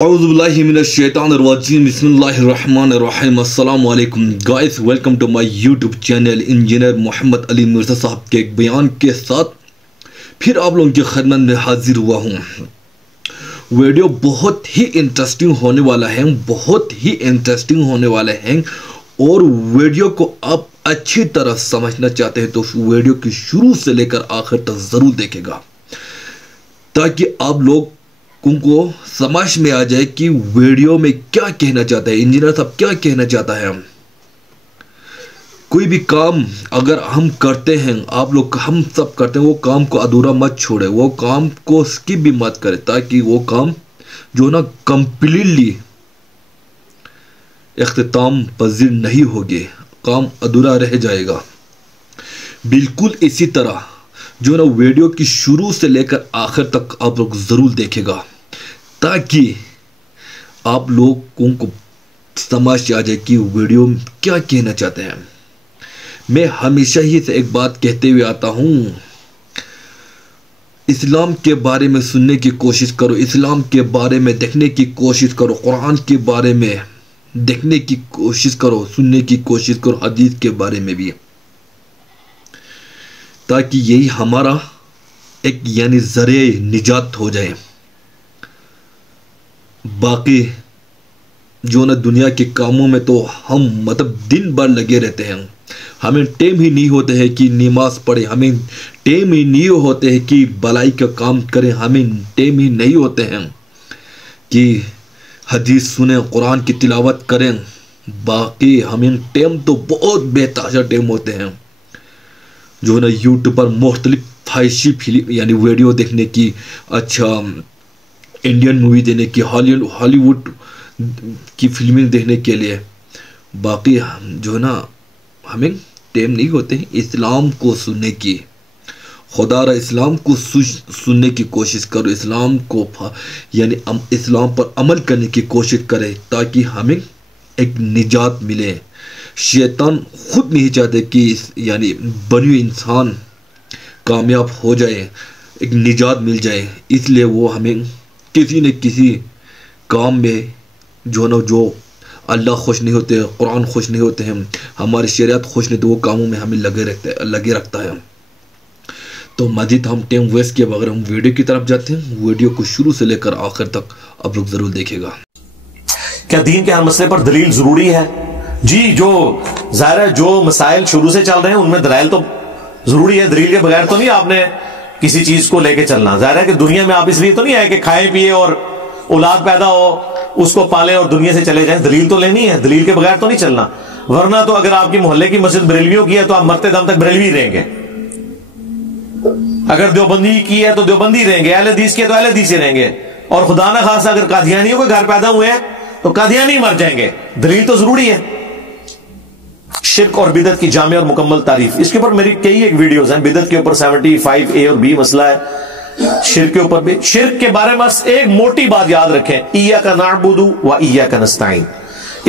اعوذ باللہ من الشیطان الرجیم بسم اللہ الرحمن الرحیم السلام علیکم guys welcome to my YouTube channel engineer Muhammad Ali Mirza sahib کے ایک بیان کے ساتھ پھر آپ لوگوں کی خدمت میں حاضر ہوا ہوں۔ ویڈیو بہت ہی انٹرسٹنگ ہونے والا ہے، اور ویڈیو کو آپ اچھی طرح سمجھنا چاہتے ہیں تو ویڈیو کی شروع سے لے کر آخر تک ضرور دیکھے گا تاکہ آپ لوگ کو سمجھ میں آ جائے کہ ویڈیو میں کیا کہنا چاہتا ہے، انجینئر صاحب کیا کہنا چاہتا ہے۔ کوئی بھی کام اگر ہم کرتے ہیں، آپ لوگ ہم سب کرتے ہیں، وہ کام کو ادھورا مت چھوڑے، وہ کام کو سکپ بھی مت کرے تاکہ وہ کام جو نا کمپلیٹلی اختتام پذیر نہیں ہوگی، کام ادھورا رہ جائے گا۔ بالکل اسی طرح جو نا ویڈیو کی شروع سے لے کر آخر تک آپ لوگ ضرور دیکھے گا تاکہ آپ لوگوں کو سمجھ آ جائے کہ ویڈیو میں کیا کہنا چاہتے ہیں۔ میں ہمیشہ ہی سے ایک بات کہتے ہوئے آتا ہوں، اسلام کے بارے میں سننے کی کوشش کرو، اسلام کے بارے میں دیکھنے کی کوشش کرو، قرآن کے بارے میں دیکھنے کی کوشش کرو، سننے کی کوشش کرو، حدیث کے بارے میں بھی، تاکہ یہی ہمارا ایک ذریعہ نجات ہو جائے۔ باقی جو نا دنیا کے کاموں میں تو ہم دن بھر لگے رہتے ہیں، ہمیں ٹائم ہی نہیں ہوتے ہیں کہ نماز پڑھیں، ہمیں ٹائم ہی نہیں ہوتے ہیں کہ بلائی کا کام کریں، ہمیں ٹائم ہی نہیں ہوتے ہیں کہ حدیث سنیں، قرآن کی تلاوت کریں۔ باقی ہمیں ٹائم تو بہت بے تحاشا ٹائم ہوتے ہیں جو نا یوٹیوب پر مختلف فحاشی فلم ویڈیو دیکھنے کی، اچھا انڈین مووی دیکھنے کی، ہالی ووڈ کی فلمیں دیکھنے کے لیے۔ باقی جو نا ہمیں ٹائم نہیں ہوتے ہیں اسلام کو سننے کی۔ خدا را اسلام کو سننے کی کوشش کرو، اسلام کو اسلام پر عمل کرنے کی کوشش کرے تاکہ ہمیں ایک نجات ملے۔ شیطان خود نہیں چاہتے کہ بنی انسان کامیاب ہو جائے، ایک نجات مل جائے، اس لیے وہ ہمیں کسی نہ کسی کام میں جو اللہ خوش نہیں ہوتے، قرآن خوش نہیں ہوتے ہیں، ہماری شریعت خوش نہیں، تو وہ کاموں میں ہمیں لگے رکھتا ہے۔ تو مزید ہم ٹائم ویسٹ کے بغیر ہم ویڈیو کی طرف جاتے ہیں۔ ویڈیو کو شروع سے لے کر آخر تک آپ لوگ ضرور دیکھے گا۔ کیا دین کے ہر مسئلے پر دلیل ضروری ہے؟ جی، جو ظاہر ہے جو مسائل شروع سے چل رہے ہیں ان میں دلائل تو ضروری ہے، دلیل کے بغیر تو نہیں آپ نے کسی چیز کو لے کے چلنا۔ ظاہر ہے کہ دنیا میں آپ اس لیے تو نہیں آئے کہ کھائے پیے اور اولاد پیدا ہو، اس کو پالیں اور دنیا سے چلے جائیں، دلیل تو لینی ہے، دلیل کے بغیر تو نہیں چلنا۔ ورنہ تو اگر آپ کی محلے کی مسجد بریلویوں کی ہے تو آپ مرتے دم تک بریلوی رہیں گے، اگر دیوبندی کی ہے تو دیوبندی رہیں گے، اہل حدیث کی ہے تو اہل حدیث رہیں گے، اور خدا نہ خاصا اگر قادیانیوں کے گھر پیدا ہوئے ہیں تو قادیانی مر جائیں گے۔ دلیل تو ضروری ہے۔ شرک اور بدعت کی جامع اور مکمل تعریف، اس کے اوپر میری کئی ایک ویڈیوز ہیں۔ بدعت کے اوپر 75A اور B مسئلہ ہے، شرک کے اوپر بھی۔ شرک کے بارے میں بس ایک موٹی بات یاد رکھیں، ایاک نعبد و ایاک نستعین،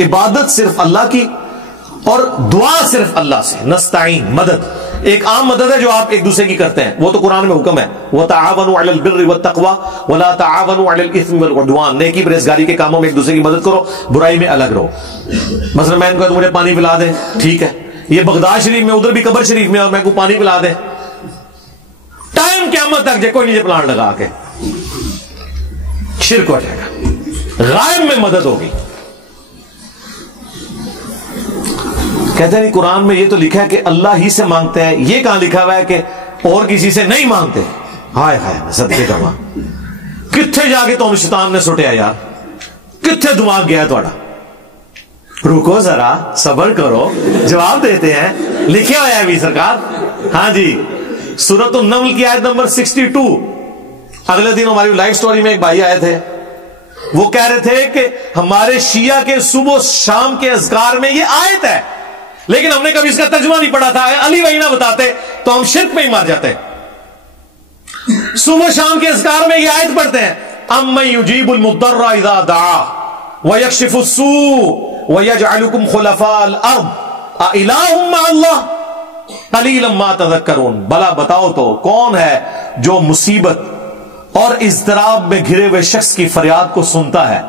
عبادت صرف اللہ کی اور دعا صرف اللہ سے، نستعین مدد ایک عام مدد ہے جو آپ ایک دوسرے کی کرتے ہیں، وہ تو قرآن میں حکم ہے، وَتَعَاوَنُوا عَلَى الْبِرِّ وَالتَّقْوَى وَلَا تَعَاوَنُوا عَلَى الْإِثْمِ وَالْعُدْوَانِ، نیکی پرہیزگاری کے کاموں میں ایک دوسرے کی مدد کرو، برائی میں الگ رہو۔ مثلا میں ان کو مجھے پانی پلا دیں، ٹھیک ہے، یہ بغداد شریف میں، ادھر بھی قبر شریف میں، اور میں کو پانی پلا دیں، ٹائم قیامت تک جے کوئی نیچے پلانٹ لگا کے شرک ہو جائے گا، غائب میں مدد ہوگی۔ کہتے ہیں قرآن میں یہ تو لکھا ہے کہ اللہ ہی سے مانگتے ہیں، یہ کہاں لکھا ہوا ہے کہ اور کسی سے نہیں مانگتے؟ ہائے ہائے صدقے کا ماں، کتھے جا کے تم شیطان نے سٹیا یار، کتھے دماغ گیا تھوڑا؟ رکو ذرا، صبر کرو، جواب دیتے ہیں، لکھے ہوا ہے ابھی سرکار۔ ہاں جی، سورۃ النمل کی آیت نمبر 62۔ اگلے دن ہماری لائف سٹوری میں ایک بھائی آئے تھے، وہ کہہ رہے تھے کہ ہمارے شیعہ کے صبح و شام کے اذکار میں یہ آیت ہے، لیکن ہم نے کبھی اس کا ترجمہ نہیں پڑھا تھا، علی وہی نہ بتاتے تو ہم شرک میں ہی مار جاتے۔ صبح شام کے اذکار میں یہ آیت پڑھتے ہیں، اَمَّن يُجِيبُ الْمُضْطَرَّ إِذَا دَعَاهُ وَيَكْشِفُ السُّوءَ وَيَجْعَلُكُمْ خُلَفَاءَ الْأَرْضِ أَإِلَٰهٌ مَّعَ اللَّهِ قَلِيلًا مَّا تَذَكَّرُونَ، بھلا بتاؤ تو کون ہے جو مصیبت اور اضطراب میں گھرے ہوئے شخص کی فریاد کو سنتا ہے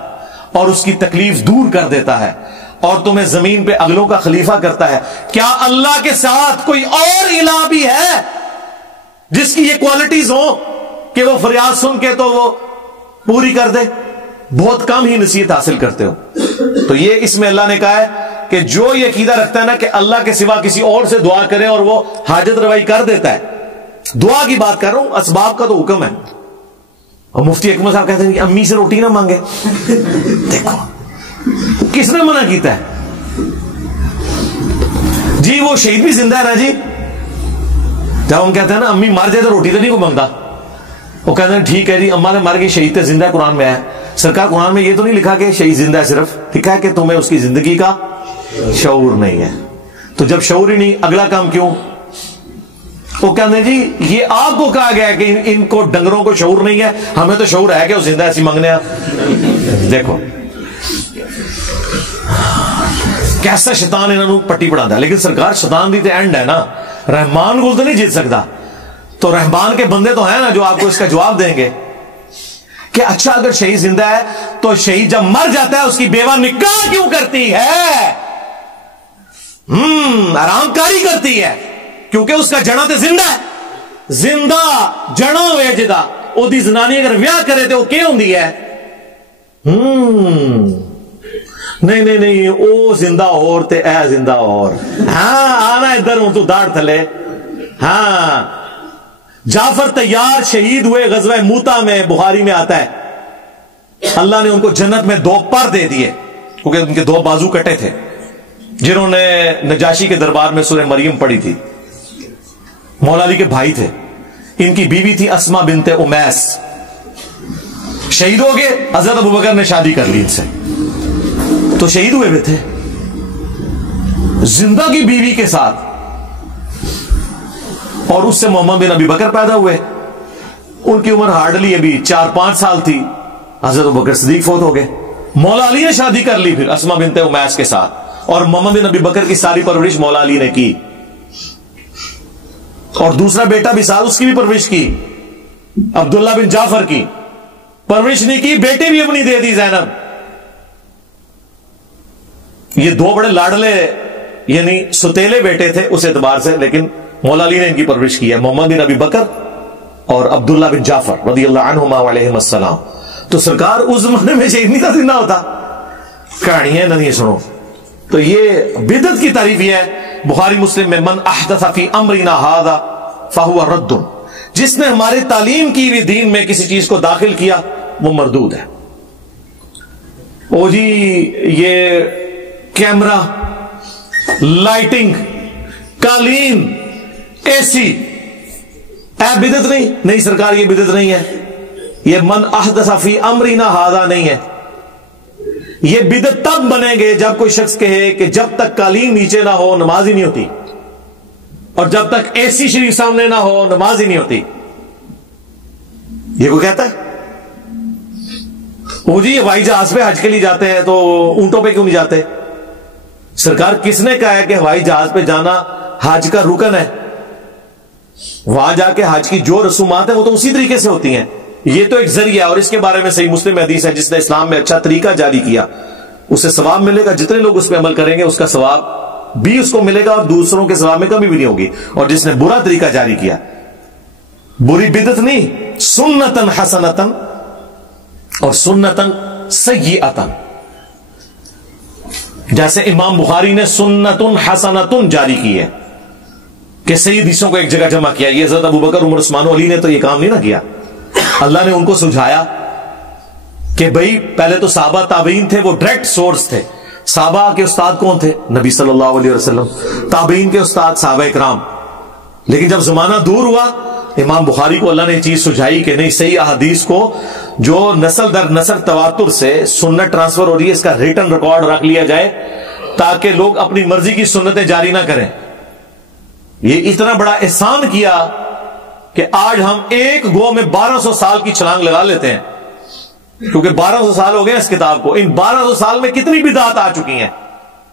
اور اس کی تکلیف دور کر دیتا ہے اور تمہیں زمین پہ اگلوں کا خلیفہ کرتا ہے. کیا اللہ کے ساتھ کوئی اور الہ بھی ہے جس کی یہ کوالٹیز ہوں کہ وہ فریاد سن کے تو وہ پوری کر دے؟ بہت کم ہی نصیحت حاصل کرتے ہو. تو یہ اس میں اللہ نے کہا ہے کہ جو یہ عقیدہ رکھتا ہے نا کہ اللہ کے سوا کسی اور سے دعا کرے اور وہ حاجت روائی کر دیتا ہے. دعا کی بات کر رہا ہوں، اسباب کا تو حکم ہے. اور مفتی اکمل صاحب کہتے ہیں کہ امی سے روٹی نہ مانگے. دیکھو کس نے منع کیتا ہے؟ جی وہ شہید بھی زندہ ہے نا جی. جب ہم کہتے ہیں نا امی مر جائے تو روٹی تو نہیں کو مانگتا، وہ کہتے ہیں ٹھیک ہے جی اماں نے مر گئی، شہید تو زندہ ہے. قرآن میں ہے سرکار، قرآن میں یہ تو نہیں لکھا کہ شہید زندہ ہے، صرف لکھا ہے کہ تمہیں اس کی زندگی کا شعور نہیں ہے. تو جب شعور ہی نہیں، اگلا کام کیوں؟ وہ کہتے ہیں جی یہ آپ کو کہا گیا ہے کہ ان کو ڈنگروں کو شعور نہیں ہے، ہمیں تو شعور ہے کہ وہ زندہ ایسی منگنے ہیں. دیکھو کیسا شیطان انہوں نے پٹی پڑھا. لیکن سرکار شیطان دی تے اینڈ ہے نا، رحمان کو تو نہیں جیت سکتا. تو رحمان کے بندے تو ہیں نا جو آپ کو اس کا جواب دیں گے کہ اچھا اگر شہید زندہ ہے تو شہید جب مر جاتا ہے اس کی بیوہ نکاح کیوں کرتی ہے؟ آرام کاری کرتی ہے کیونکہ اس کا جنا تو زندہ ہے. زندہ جنا ہوئے جدا او دی زنانی اگر ویاہ کرے تو وہ کیا ہوندی ہے؟ نہیں نہیں نہیں او زندہ اور تے اے زندہ اور. ہاں آنا ادھر ہوں تو داڑھ تھلے. ہاں جعفر طیار شہید ہوئے غزوہ موتا میں، بخاری میں آتا ہے اللہ نے ان کو جنت میں 2 پر دے دیے کیونکہ ان کے 2 بازو کٹے تھے. جنہوں نے نجاشی کے دربار میں سورہ مریم پڑھی تھی، مولا علی کے بھائی تھے. ان کی بیوی تھی اسما بنت امیس. شہید ہو گئے، حضرت ابوبکر نے شادی کر لی ان سے، تو شہید ہوئے ہوئے تھے زندہ کی بیوی کے ساتھ. اور اس سے محمد بن ابی بکر پیدا ہوئے. ان کی عمر ہارڈلی ابھی 4-5 سال تھی. حضرت ابوبکر صدیق فوت ہو گئے. مولا علی نے شادی کر لی پھر اسما بنت امیس کے ساتھ، اور محمد بن ابی بکر کی ساری پرورش مولا علی نے کی. اور دوسرا بیٹا بھی ساتھ، اس کی بھی پرورش کی. عبداللہ بن جعفر کی پرورش نہیں کی، بیٹے بھی اپنی دے دی زینب. یہ 2 بڑے لاڈلے یعنی ستیلے بیٹے تھے اس اعتبار سے، لیکن مولا علی نے ان کی پرورش کی ہے، محمد بن ابی بکر اور عبداللہ بن جعفر رضی اللہ عنہما علیہم السلام. تو سرکار اس زمانے میں شہید نہیں تھا، زندہ ہوتا. کہانیاں نہیں سنو. تو یہ بدعت کی تعریف یہ ہے بخاری مسلم میں، من احدث فی امرنا ھذا فہو رد. جس نے ہمارے تعلیم کی ہوئی دین میں کسی چیز کو داخل کیا وہ مردود ہے. او جی یہ کیمرہ، لائٹنگ، قالین، اے سی، اے بدعت نہیں سرکار یہ بدعت نہیں ہے. یہ من احدث فی امرنا ھذا نہیں ہے. یہ بدعت تب بنے گے جب کوئی شخص کہے کہ جب تک قالین نیچے نہ ہو نماز ہی نہیں ہوتی، اور جب تک اے سی شریف سامنے نہ ہو نماز ہی نہیں ہوتی. یہ کوئی کہتا ہے وہ جی ہوائی جہاز پہ حج کے لیے جاتے ہیں تو اونٹوں پہ کیوں نہیں جاتے؟ سرکار کس نے کہا ہے کہ ہوائی جہاز پہ جانا حج کا رکن ہے؟ وہاں جا کے حج کی جو رسومات ہیں وہ تو اسی طریقے سے ہوتی ہیں. یہ تو ایک ذریعہ، اور اس کے بارے میں صحیح مسلم حدیث ہے، جس نے اسلام میں اچھا طریقہ جاری کیا اسے ثواب ملے گا. جتنے لوگ اس پہ عمل کریں گے اس کا ثواب بھی اس کو ملے گا، اور دوسروں کے ثواب میں کمی بھی نہیں ہوگی. اور جس نے برا طریقہ جاری کیا، بری بدعت نہیں، سنتن حسنتن اور سنتن سیئتن. جیسے امام بخاری نے سنتن حسنتن جاری کی ہے کہ صحیح حدیثوں کو ایک جگہ جمع کیا. یہ حضرت ابوبکر، عمر، عثمان و علی نے تو یہ کام نہیں نہ کیا. اللہ نے ان کو سمجھایا کہ بھئی پہلے تو صحابہ تابعین تھے، وہ ڈائریکٹ سورس تھے. صحابہ کے استاد کون تھے؟ نبی صلی اللہ علیہ وسلم. تابعین کے استاد صحابہ کرام. لیکن جب زمانہ دور ہوا، امام بخاری کو اللہ نے یہ چیز سمجھائی کہ نہیں، صحیح احادیث کو جو نسل در نسل تواتر سے سنت ٹرانسفر ہو رہی ہے اس کا ریٹن ریکارڈ رکھ لیا جائے تاکہ لوگ اپنی مرضی کی سنتیں جاری نہ کریں. یہ اتنا بڑا احسان کیا کہ آج ہم ایک گو میں 1200 سال کی چھلانگ لگا لیتے ہیں، کیونکہ 1200 سال ہو گئے اس کتاب کو. ان 1200 سال میں کتنی بدعات آ چکی ہیں.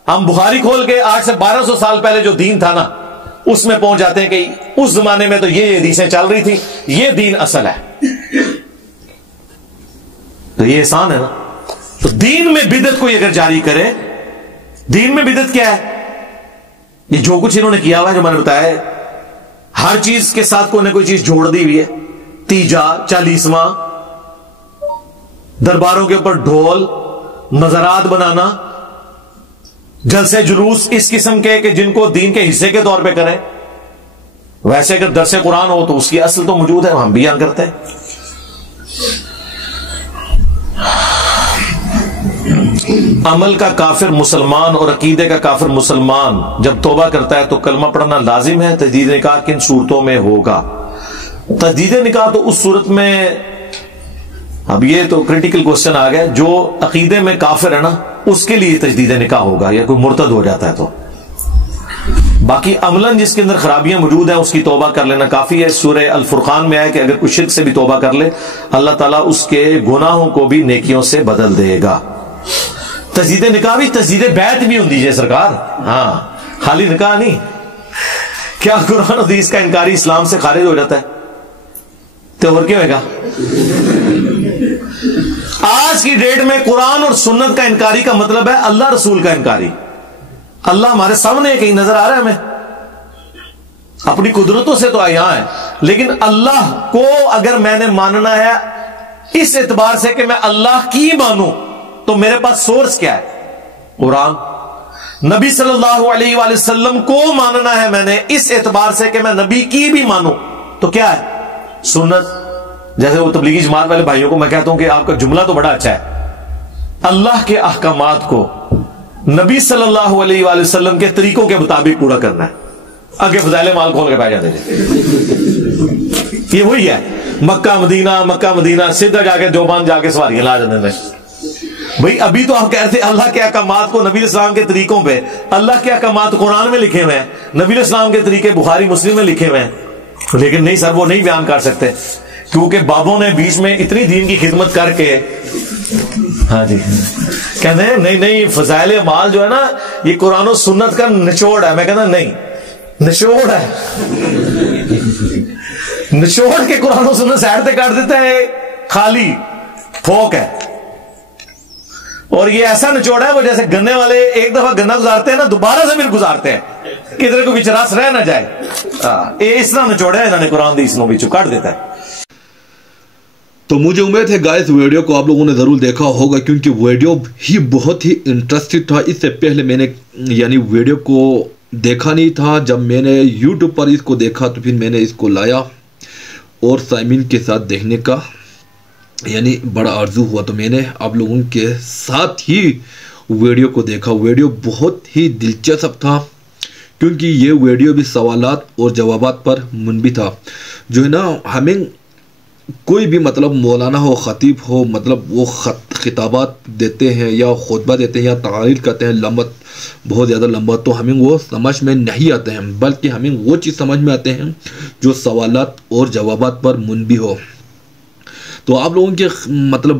ہم بخاری کھول کے آج سے 1200 سال پہلے جو دین تھا نا اس میں پہنچ جاتے ہیں کہ اس زمانے میں تو یہ حدیثیں چل رہی تھی، یہ دین اصل ہے. تو یہ احسان ہے نا. تو دین میں بدعت کوئی اگر جاری کرے، دین میں بدعت کیا ہے؟ یہ جو کچھ انہوں نے کیا ہوا ہے جو میں نے بتایا ہے، ہر چیز کے ساتھ کوئی نہ کوئی چیز جوڑ دی ہوئی ہے، تیجا، چالیسواں، درباروں کے اوپر ڈھول، مزارات بنانا، جلسے جلوس اس قسم کے کہ جن کو دین کے حصے کے طور پہ کریں۔ ویسے اگر درس قرآن ہو تو اس کی اصل تو موجود ہے، ہم بیان کرتے ہیں۔ عمل کا کافر مسلمان اور عقیدے کا کافر مسلمان جب توبہ کرتا ہے تو کلمہ پڑھنا لازم ہے۔ تجدید نکاح کن صورتوں میں ہوگا؟ تجدید نکاح تو اس صورت میں، اب یہ تو کریٹیکل کوسچن آ گیا، جو عقیدے میں کافر ہے نا اس کے لیے تجدید نکاح ہوگا، یا کوئی مرتد ہو جاتا ہے تو۔ باقی عملاً جس کے اندر خرابیاں موجود ہیں اس کی توبہ کر لینا کافی ہے۔ سورہ الفرقان میں آیا کہ اگر کوئی شرک سے بھی توبہ کر لے اللہ تعالیٰ اس کے گناہوں کو بھی نیکیوں سے بدل دے گا۔ تجدید نکاح بھی تجدید بیعت بھی ہوں دیجیے سرکار، ہاں خالی نکاح نہیں۔ کیا قرآن حدیث کا انکاری اسلام سے خارج ہو جاتا ہے؟ تو اور کیا ہوئے گا؟ آج کی ڈیٹ میں قرآن اور سنت کا انکاری کا مطلب ہے اللہ رسول کا انکاری۔ اللہ ہمارے سامنے کہیں نظر آ رہا ہے ہمیں، اپنی قدرتوں سے تو یہاں ہے، لیکن اللہ کو اگر میں نے ماننا ہے اس اعتبار سے کہ میں اللہ کی مانوں تو میرے پاس سورس کیا ہے؟ قرآن۔ نبی صلی اللہ علیہ وآلہ وسلم کو ماننا ہے میں نے اس اعتبار سے کہ میں نبی کی بھی مانوں تو کیا ہے؟ سنت۔ جیسے وہ تبلیغی جماعت والے بھائیوں کو میں کہتا ہوں کہ آپ کا جملہ تو بڑا اچھا ہے، اللہ کے احکامات کو نبی صلی اللہ علیہ وآلہ وسلم کے طریقوں کے مطابق پورا کرنا ہے۔ آگے فضائل مال کھول کے پائے جاتے یہ وہی ہے، مکہ مدینہ سیدھا جا کے دیوبند جا کے سواریاں لا جانے میں۔ بھئی ابھی تو آپ کہتے ہیں اللہ کے احکامات کو نبی السلام کے طریقوں پہ، اللہ کے احکامات قرآن میں لکھے ہوئے ہیں، نبی السلام کے طریقے بخاری مسلم میں لکھے ہوئے ہیں، لیکن نہیں سر وہ نہیں بیان کر سکتے کیونکہ بابوں نے بیچ میں اتنی دین کی خدمت کر کے، ہاں جی کہتے ہیں نہیں فضائل اعمال جو ہے نا یہ قرآن و سنت کا نچوڑ ہے۔ میں کہتا نہیں، نچوڑ ہے، نچوڑ کے قرآن و سنت سائڈ پہ کاٹ دیتا ہے، خالی پھوک ہے۔ اور یہ ایسا نچوڑا ہے وہ جیسے گنے والے ایک دفعہ گنا گزارتے ہیں نا دوبارہ سے پھر گزارتے ہیں کدھر کو بچ رس رہ نہ جائے، اس طرح نچوڑا ہے انہوں نے قرآن حدیث کو بچوں کاٹ دیتا ہے۔ تو مجھے امید ہے گائز ویڈیو کو آپ لوگوں نے ضرور دیکھا ہوگا کیونکہ ویڈیو ہی بہت ہی انٹرسٹنگ تھا۔ اس سے پہلے میں نے ویڈیو کو دیکھا نہیں تھا، جب میں نے یوٹیوب پر اس کو دیکھا تو پھر میں نے اس کو لایا اور سائمین کے ساتھ دیکھنے کا بڑا آرزو ہوا، تو میں نے آپ لوگوں کے ساتھ ہی ویڈیو کو دیکھا۔ ویڈیو بہت ہی دلچسپ تھا کیونکہ یہ ویڈیو بھی سوالات اور جوابات پر منبی تھا۔ جو ہے نا ہمیں کوئی بھی مولانا ہو، خطیب ہو، وہ خطابات دیتے ہیں یا خطبہ دیتے ہیں یا تقاریر کرتے ہیں بہت زیادہ لمبا، تو ہمیں وہ سمجھ میں نہیں آتے ہیں، بلکہ ہمیں وہ چیز سمجھ میں آتے ہیں جو سوالات اور جوابات پر منبی ہو۔ تو آپ لوگوں کے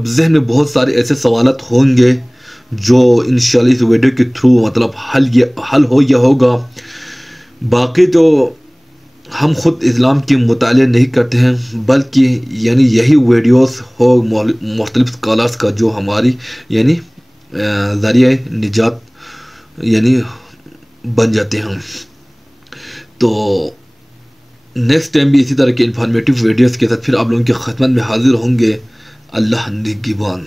ذہن میں بہت سارے ایسے سوالات ہوں گے جو انشاءاللہ اس ویڈیو کے تھرو حل ہو یا ہوگا۔ باقی تو ہم خود اسلام کے مطالعے نہیں کرتے ہیں، بلکہ یہی ویڈیوز ہو مختلف اسکالرز کا جو ہماری ذریعہ نجات بن جاتے ہیں۔ تو نیکسٹ ٹائم بھی اسی طرح کے انفارمیٹیو ویڈیوز کے ساتھ پھر آپ لوگوں کی خدمت میں حاضر ہوں گے۔ اللہ نگہبان۔